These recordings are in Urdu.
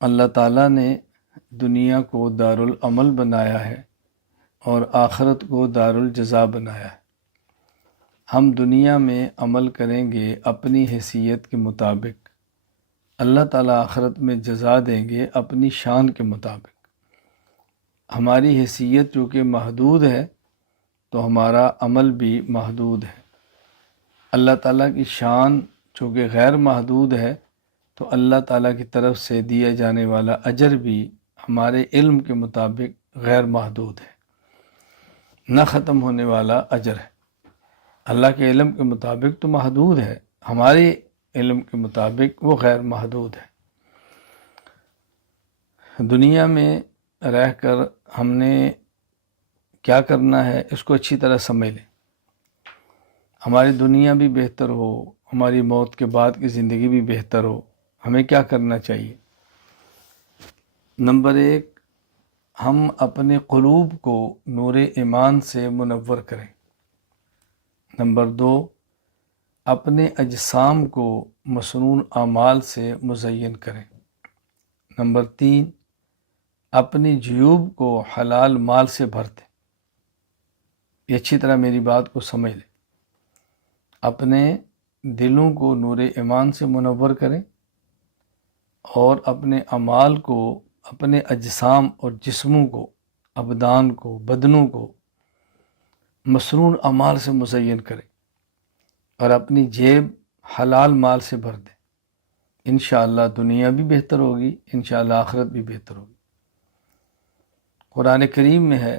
اللہ تعالیٰ نے دنیا کو دارالعمل بنایا ہے اور آخرت کو دارالجزا بنایا ہے۔ ہم دنیا میں عمل کریں گے اپنی حیثیت کے مطابق، اللہ تعالیٰ آخرت میں جزا دیں گے اپنی شان کے مطابق۔ ہماری حیثیت چونکہ محدود ہے تو ہمارا عمل بھی محدود ہے۔ اللہ تعالیٰ کی شان چونکہ غیر محدود ہے تو اللہ تعالیٰ کی طرف سے دیا جانے والا اجر بھی ہمارے علم کے مطابق غیر محدود ہے، نہ ختم ہونے والا اجر ہے۔ اللہ کے علم کے مطابق تو محدود ہے، ہمارے علم کے مطابق وہ غیر محدود ہے۔ دنیا میں رہ کر ہم نے کیا کرنا ہے اس کو اچھی طرح سمجھ لیں۔ ہماری دنیا بھی بہتر ہو، ہماری موت کے بعد کی زندگی بھی بہتر ہو، ہمیں کیا کرنا چاہیے؟ نمبر 1، ہم اپنے قلوب کو نور ایمان سے منور کریں۔ نمبر 2، اپنے اجسام کو مسنون اعمال سے مزین کریں۔ نمبر 3، اپنی جیوب کو حلال مال سے بھر دیں۔ یہ اچھی طرح میری بات کو سمجھ لیں۔ اپنے دلوں کو نور ایمان سے منور کریں اور اپنے اعمال کو، اپنے اجسام اور جسموں کو، ابدان کو، بدنوں کو مسنون اعمال سے مزین کریں اور اپنی جیب حلال مال سے بھر دیں۔ انشاءاللہ دنیا بھی بہتر ہوگی، انشاءاللہ آخرت بھی بہتر ہوگی۔ قرآن کریم میں ہے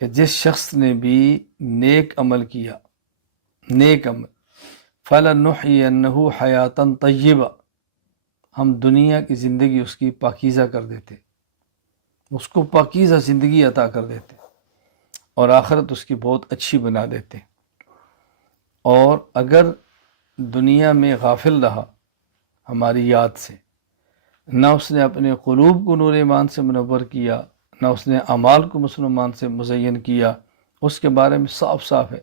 کہ جس شخص نے بھی نیک عمل کیا، نیک عمل، فَلَنُحْيِيَنَّهُ حَيَاتًا طَيِّبَةً، ہم دنیا کی زندگی اس کی پاکیزہ کر دیتے، اس کو پاکیزہ زندگی عطا کر دیتے اور آخرت اس کی بہت اچھی بنا دیتے۔ اور اگر دنیا میں غافل رہا ہماری یاد سے، نہ اس نے اپنے قلوب کو نور ایمان سے منور کیا، نہ اس نے اعمال کو مسلمان سے مزین کیا، اس کے بارے میں صاف صاف ہے،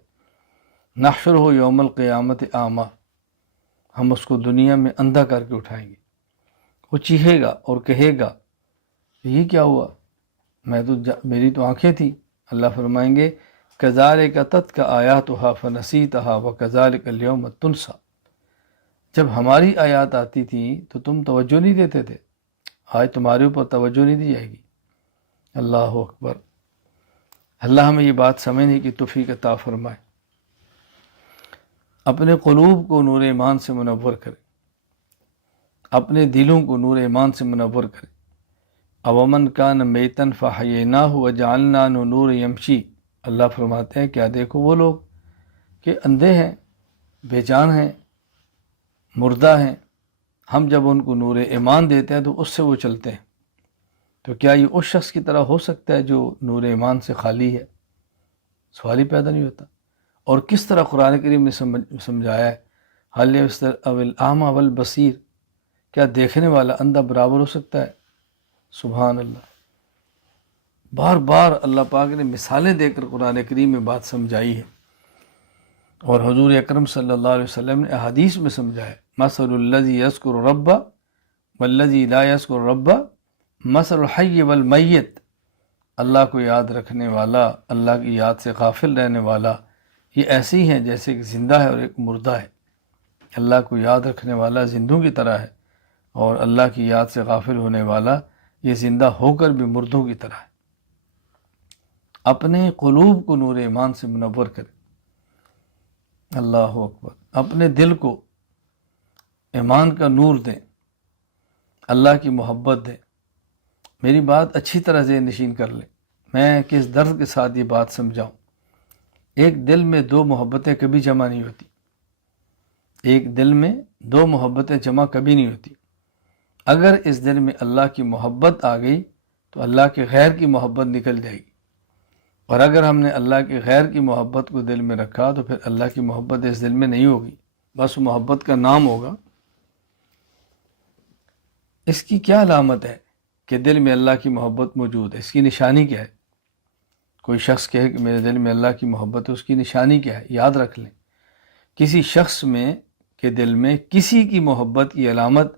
نحشرہ یوم القیامت اعمیٰ، ہم اس کو دنیا میں اندھا کر کے اٹھائیں گے۔ وہ چیخے گا اور کہے گا یہ کیا ہوا، میری تو آنکھیں تھیں۔ اللہ فرمائیں گے کذالک اتتک آیاتھا فنسیتھا وکذالک الیوم تنسی، جب ہماری آیات آتی تھیں تو تم توجہ نہیں دیتے تھے، آج تمہارے اوپر توجہ نہیں دی جائے گی۔ اللہ اکبر۔ اللہ ہمیں یہ بات سمجھنے کی توفیق عطا فرمائے۔ اپنے قلوب کو نور ایمان سے منور کریں، اپنے دلوں کو نور ایمان سے منور کریں۔ اومن کان میتن فحییناہ وجعلنا نور یمشی، اللہ فرماتے ہیں کیا دیکھو وہ لوگ کہ اندھے ہیں، بے جان ہیں، مردہ ہیں، ہم جب ان کو نور ایمان دیتے ہیں تو اس سے وہ چلتے ہیں۔ تو کیا یہ اس شخص کی طرح ہو سکتا ہے جو نور ایمان سے خالی ہے؟ سوال ہی پیدا نہیں ہوتا۔ اور کس طرح قرآن کریم نے سمجھایا ہے، حل یستوی الاعمی والبصیر، کیا دیکھنے والا اندھا برابر ہو سکتا ہے؟ سبحان اللہ۔ بار بار اللہ پاک نے مثالیں دے کر قرآن کریم میں بات سمجھائی ہے، اور حضور اکرم صلی اللہ علیہ وسلم نے احادیث میں سمجھایا، مثل الذی یذکر رب والذی لا یذکر رب مثل الحی والمیت، اللہ کو یاد رکھنے والا، اللہ کی یاد سے غافل رہنے والا، یہ ایسے ہی ہیں جیسے ایک زندہ ہے اور ایک مردہ ہے۔ اللہ کو یاد رکھنے والا زندوں کی طرح ہے، اور اللہ کی یاد سے غافل ہونے والا یہ زندہ ہو کر بھی مردوں کی طرح ہے۔ اپنے قلوب کو نور ایمان سے منور کریں۔ اللہ اکبر۔ اپنے دل کو ایمان کا نور دیں، اللہ کی محبت دیں۔ میری بات اچھی طرح ذہن نشین کر لیں، میں کس درد کے ساتھ یہ بات سمجھاؤں۔ ایک دل میں دو محبتیں کبھی جمع نہیں ہوتی، ایک دل میں دو محبتیں جمع کبھی نہیں ہوتی۔ اگر اس دل میں اللہ کی محبت آ گئی تو اللہ کے غیر کی محبت نکل جائے گی، اور اگر ہم نے اللہ کے غیر کی محبت کو دل میں رکھا تو پھر اللہ کی محبت اس دل میں نہیں ہوگی، بس محبت کا نام ہوگا۔ اس کی کیا علامت ہے کہ دل میں اللہ کی محبت موجود ہے؟ اس کی نشانی کیا ہے؟ کوئی شخص کہے کہ میرے دل میں اللہ کی محبت ہے، اس کی نشانی کیا ہے؟ یاد رکھ لیں، کسی شخص میں کے دل میں کسی کی محبت کی علامت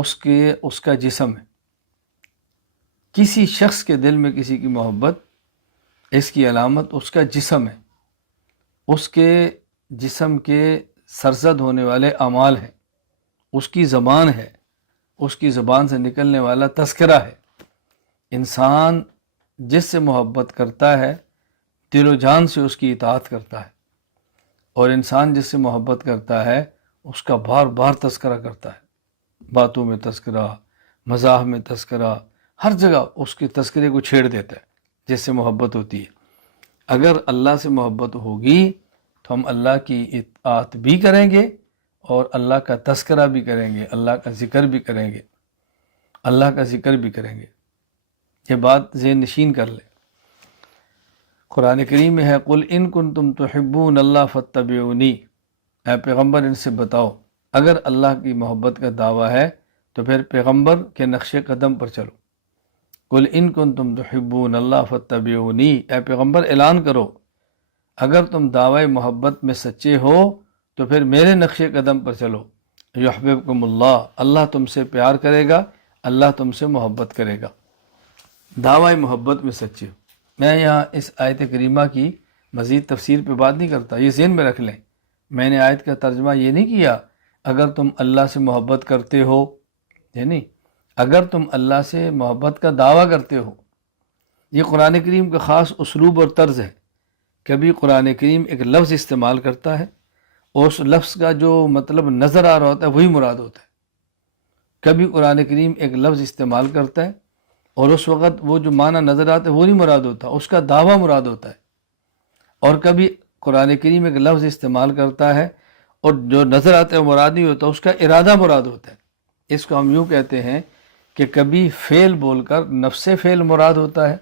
اس کا جسم ہے۔ کسی شخص کے دل میں کسی کی محبت، اس کی علامت اس کا جسم ہے، اس کے جسم کے سرزد ہونے والے اعمال ہیں، اس کی زبان ہے، اس کی زبان سے نکلنے والا تذکرہ ہے۔ انسان جس سے محبت کرتا ہے دل و جان سے اس کی اطاعت کرتا ہے، اور انسان جس سے محبت کرتا ہے اس کا بار بار تذکرہ کرتا ہے، باتوں میں تذکرہ، مزاح میں تذکرہ، ہر جگہ اس کے تذکرے کو چھیڑ دیتا ہے جس سے محبت ہوتی ہے۔ اگر اللہ سے محبت ہوگی تو ہم اللہ کی اطاعت بھی کریں گے اور اللہ کا تذکرہ بھی کریں گے، اللہ کا ذکر بھی کریں گے، اللہ کا ذکر بھی کریں گے۔ یہ بات ذہن نشین کر لیں۔ قرآن کریم میں ہے قل ان کنتم تحبون اللہ فاتبعونی، اے پیغمبر ان سے بتاؤ اگر اللہ کی محبت کا دعویٰ ہے تو پھر پیغمبر کے نقش قدم پر چلو۔ قل ان کنتم تحبون اللہ فاتبعونی، اے پیغمبر اعلان کرو اگر تم دعوی محبت میں سچے ہو تو پھر میرے نقش قدم پر چلو۔ یحببکم اللہ، اللہ تم سے پیار کرے گا، اللہ تم سے محبت کرے گا۔ دعوی محبت میں سچے ہو۔ میں یہاں اس آیت کریمہ کی مزید تفسیر پہ بات نہیں کرتا، یہ ذہن میں رکھ لیں۔ میں نے آیت کا ترجمہ یہ نہیں کیا اگر تم اللہ سے محبت کرتے ہو، یعنی اگر تم اللہ سے محبت کا دعویٰ کرتے ہو۔ یہ قرآن کریم کا خاص اسلوب اور طرز ہے۔ کبھی قرآن کریم ایک لفظ استعمال کرتا ہے اور اس لفظ کا جو مطلب نظر آ رہا ہوتا ہے وہی مراد ہوتا ہے۔ کبھی قرآن کریم ایک لفظ استعمال کرتا ہے اور اس وقت وہ جو معنی نظر آتا ہے وہ نہیں مراد ہوتا، اس کا دعویٰ مراد ہوتا ہے۔ اور کبھی قرآن کریم ایک لفظ استعمال کرتا ہے اور جو نظر آتا ہے وہ مراد نہیں ہوتا، اس کا ارادہ مراد ہوتا ہے۔ اس کو ہم یوں کہتے ہیں کہ کبھی فعل بول کر نفس فعل مراد ہوتا ہے،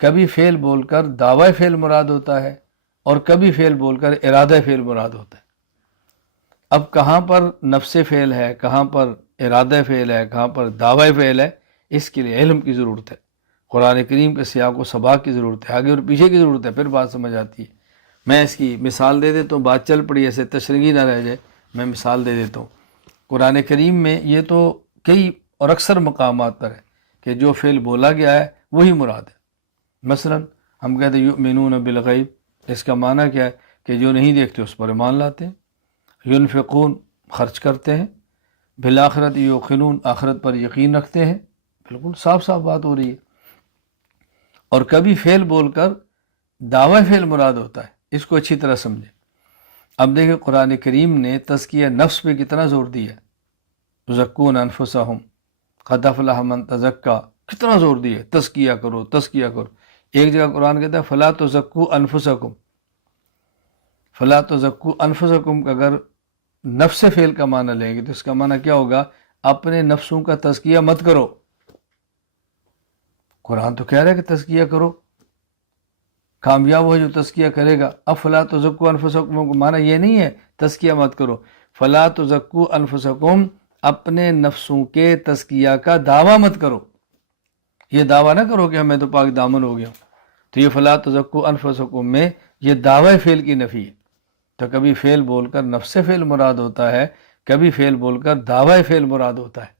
کبھی فعل بول کر دعوی فعل مراد ہوتا ہے، اور کبھی فعل بول کر ارادہ فعل مراد ہوتا ہے۔ اب کہاں پر نفس فعل ہے، کہاں پر ارادہ فعل ہے، کہاں پر دعوی فعل ہے، اس کے لیے علم کی ضرورت ہے، قرآن کریم کے سیاق و سباق کی ضرورت ہے، آگے اور پیچھے کی ضرورت ہے، پھر بات سمجھ آتی ہے۔ میں اس کی مثال دے دیتا ہوں، بات چل پڑی ایسے تشریحی نہ رہ جائے، میں مثال دے دیتا ہوں۔ قرآن کریم میں یہ تو کئی اور اکثر مقامات پر ہے کہ جو فعل بولا گیا ہے وہی مراد ہے۔ مثلا ہم کہتے ہیں یؤمنون بالغیب، اس کا معنی کیا ہے کہ جو نہیں دیکھتے اس پر ایمان لاتے ہیں۔ ینفقون، خرچ کرتے ہیں۔ بالآخرت یوقنون، آخرت پر یقین رکھتے ہیں۔ بالکل صاف صاف بات ہو رہی ہے۔ اور کبھی فعل بول کر دعوی فعل مراد ہوتا ہے، اس کو اچھی طرح سمجھیں۔ اب دیکھیں قرآن کریم نے تزکیہ نفس پہ کتنا زور دیا ہے، تزکون انفسہم قد افلح من تزکا، کتنا زور دیا ہے، تزکیہ کرو تزکیہ کرو۔ ایک جگہ قرآن کہتا ہے فلا تزکو انفسکم، فلا تزکو انفسکم کا اگر نفس فعل کا معنی لیں گے تو اس کا معنی کیا ہوگا، اپنے نفسوں کا تزکیہ مت کرو۔ قرآن تو کہہ رہا ہے کہ تزکیہ کرو، کامیاب ہو جو تزکیہ کرے گا۔ اب فلا تزکو انفسکم کا معنی یہ نہیں ہے تزکیہ مت کرو، فلا تزکو انفسکم، اپنے نفسوں کے تزکیہ کا دعویٰ مت کرو۔ یہ دعویٰ نہ کرو کہ میں تو پاک دامن ہو گیا ہوں۔ تو یہ فلا تزکو انفسکم میں یہ دعوی فعل کی نفی ہے۔ تو کبھی فعل بول کر نفس فعل مراد ہوتا ہے، کبھی فعل بول کر دعوی فعل مراد ہوتا ہے۔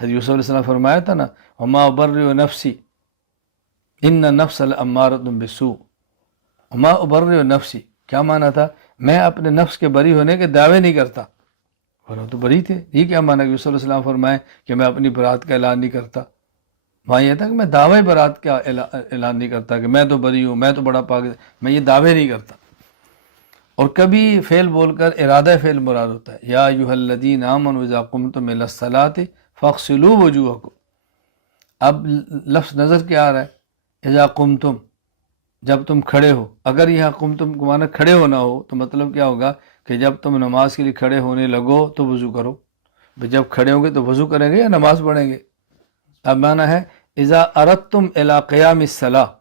حضرت یوسف علیہ السلام فرمایا تھا نا وما ابرئ نفسی ان النفس لامارۃ بالسوء، وما ابرئ نفسی، کیا معنی تھا، میں اپنے نفس کے بری ہونے کے دعوے نہیں کرتا، ورنہ تو بری تھے۔ یہ کیا معنی کہ یوسف علیہ السلام فرمائے کہ میں اپنی برات کا اعلان نہیں کرتا، وہاں یہ تھا کہ میں دعوی برات کا اعلان نہیں کرتا کہ میں تو بری ہوں، میں تو بڑا پاک، میں یہ دعوے نہیں کرتا۔ اور کبھی فعل بول کر ارادہ فعل مراد ہوتا ہے، یا ایھا الذین آمنوا اذا قمتم الی الصلاۃ فاغسلوا وجوہکم۔ اب لفظ نظر کیا آ رہا ہے، اذا قمتم، جب تم کھڑے ہو۔ اگر یہاں قمتم کو معنی کھڑے ہونا ہو تو مطلب کیا ہوگا کہ جب تم نماز کے لیے کھڑے ہونے لگو تو وضو کرو۔ جب کھڑے ہوں گے تو وضو کریں گے یا نماز پڑھیں گے؟ اب معنی ہے اذا اردتم الی قیام الصلاۃ،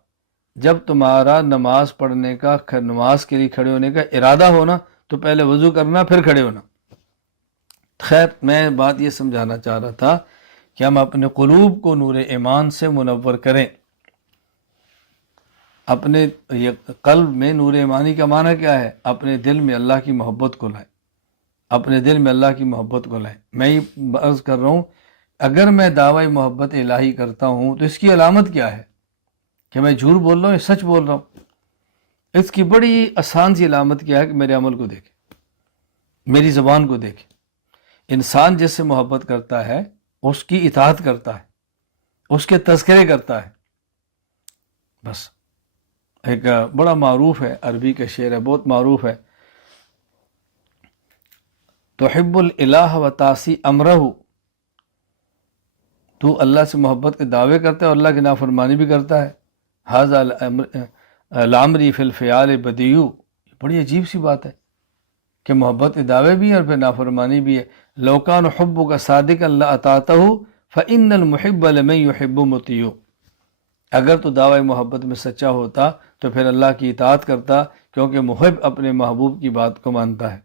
جب تمہارا نماز پڑھنے کا، نماز کے لیے کھڑے ہونے کا ارادہ ہونا تو پہلے وضو کرنا پھر کھڑے ہونا۔ خیر، میں بات یہ سمجھانا چاہ رہا تھا کہ ہم اپنے قلوب کو نور ایمان سے منور کریں۔ اپنے یہ قلب میں نور ایمانی کا معنی کیا ہے، اپنے دل میں اللہ کی محبت کو لائیں، اپنے دل میں اللہ کی محبت کو لائیں۔ میں یہ عرض کر رہا ہوں اگر میں دعوی محبت الہی کرتا ہوں تو اس کی علامت کیا ہے کہ میں جھوٹ بول رہا ہوں یا سچ بول رہا ہوں؟ اس کی بڑی آسان سی علامت کیا ہے کہ میرے عمل کو دیکھیں، میری زبان کو دیکھیں۔ انسان جس سے محبت کرتا ہے اس کی اطاعت کرتا ہے، اس کے تذکرے کرتا ہے۔ بس ایک بڑا معروف ہے، عربی کا شعر ہے، بہت معروف ہے، تحب الالہ و تعصی امرہ، تو اللہ سے محبت کے دعوے کرتا ہے اور اللہ کی نافرمانی بھی کرتا ہے۔ ھذا الامری فی الفعال بدیع، بڑی عجیب سی بات ہے کہ محبت کے دعوے بھی ہیں اور پھر نافرمانی بھی ہے۔ لو کان حبک صادقا لاطعتہ فإن المحب لمن يحب مطیع، اگر تو دعوی محبت میں سچا ہوتا تو پھر اللہ کی اطاعت کرتا، کیونکہ محب اپنے محبوب کی بات کو مانتا ہے۔